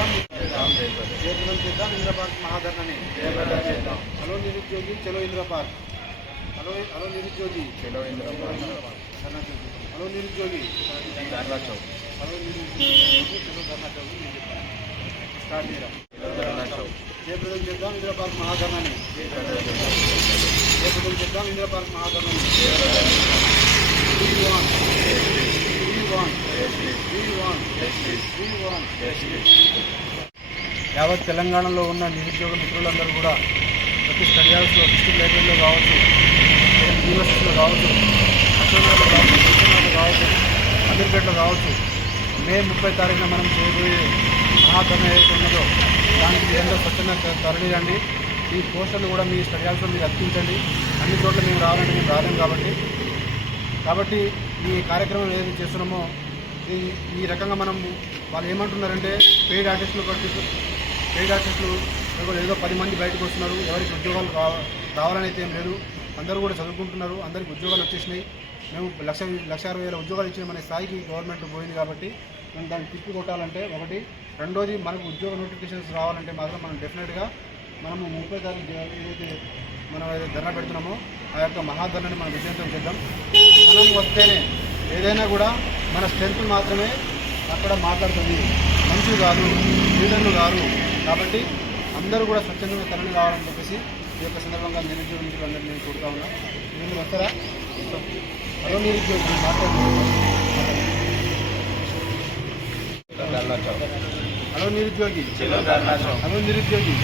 చేద్దాం చేద్దాం Indra park మహాధరణని hello నిరుద్యోగి చలో ఇంద్ర పార్క్ హలో హలో నిరుద్యోగి చలో ఇంద్ర పార్క్ హలో నిరుద్యోగి ధర్నా చౌక్ హలో నిరుద్యోగి చలో ధర్నా చౌక్ స్టార్ట్ చేయడం చలో జయప్రదం చేద్దాం ఇంద్ర పార్క్ మహాధరణని చేద్దాం జయప్రదం చేద్దాం ఇంద్ర పార్క్ మహాధరణని యావత్ తెలంగాణలో ఉన్న నిరుద్యోగ మిత్రులందరూ కూడా ప్రతి స్టడీ హౌస్లో డిస్ట్రిక్ట్ లైబ్రరీలో కావచ్చు యూనివర్సిటీలో కావచ్చు అసోనాలో కావచ్చు కృష్ణాలో కావచ్చు అమీర్పేటలో కావచ్చు మే ముప్పై తారీఖున మనం చేయబోయే మహాధర్మ ఏదైతే ఉన్నదో దానికి మీరందరూ స్వచ్ఛంగా తరలియండి ఈ పోస్టర్లు కూడా మీ స్టడీ మీరు అర్పించండి అన్ని చోట్ల మేము రావాలంటే మేము రాలేము కాబట్టి. కాబట్టి ఈ కార్యక్రమం ఏదైతే చేస్తున్నామో ఈ రకంగా మనం వాళ్ళు ఏమంటున్నారంటే పెయిడ్ ఆర్టిస్టులు పట్టిస్తూ పెయిడ్ ఆర్టిస్టులు ఏదో- పది మంది బయటకు వస్తున్నారు ఎవరికి ఉద్యోగాలు రావ రావాలని అయితే ఏం లేదు. అందరూ కూడా చదువుకుంటున్నారు అందరికి ఉద్యోగాలు వచ్చేసినాయి. మేము లక్ష లక్ష అరవై వేల ఉద్యోగాలు ఇచ్చిన మన స్థాయికి గవర్నమెంట్ పోయింది కాబట్టి మేము దాన్ని తిప్పి కొట్టాలంటే ఒకటి రెండోది మనకు ఉద్యోగ నోటిఫికేషన్స్ రావాలంటే మాత్రం మనం డెఫినెట్గా మనము ముప్పై తారీఖు ఏదైతే మనం ఏదైతే ధర్నా పెడుతున్నామో ఆ యొక్క మహాధర్ణని మనం విజయంతం చేద్దాం. మనం వస్తేనే ఏదైనా కూడా మన స్ట్రెంత్ మాత్రమే అక్కడ మాట్లాడుతుంది. మనుషులు కాదు లీడర్లు కాదు కాబట్టి అందరూ కూడా స్వచ్ఛందంగా తరలి రావాలని చెప్పేసి ఈ యొక్క సందర్భంగా నిరుద్యోగ మిత్రులు అందరినీ నేను కోరుతా ఉన్నా. మీరు వస్తారా? హలో నిరుద్యోగులు చౌక్. హలో నిరుద్యోగి. హలో నిరుద్యోగి.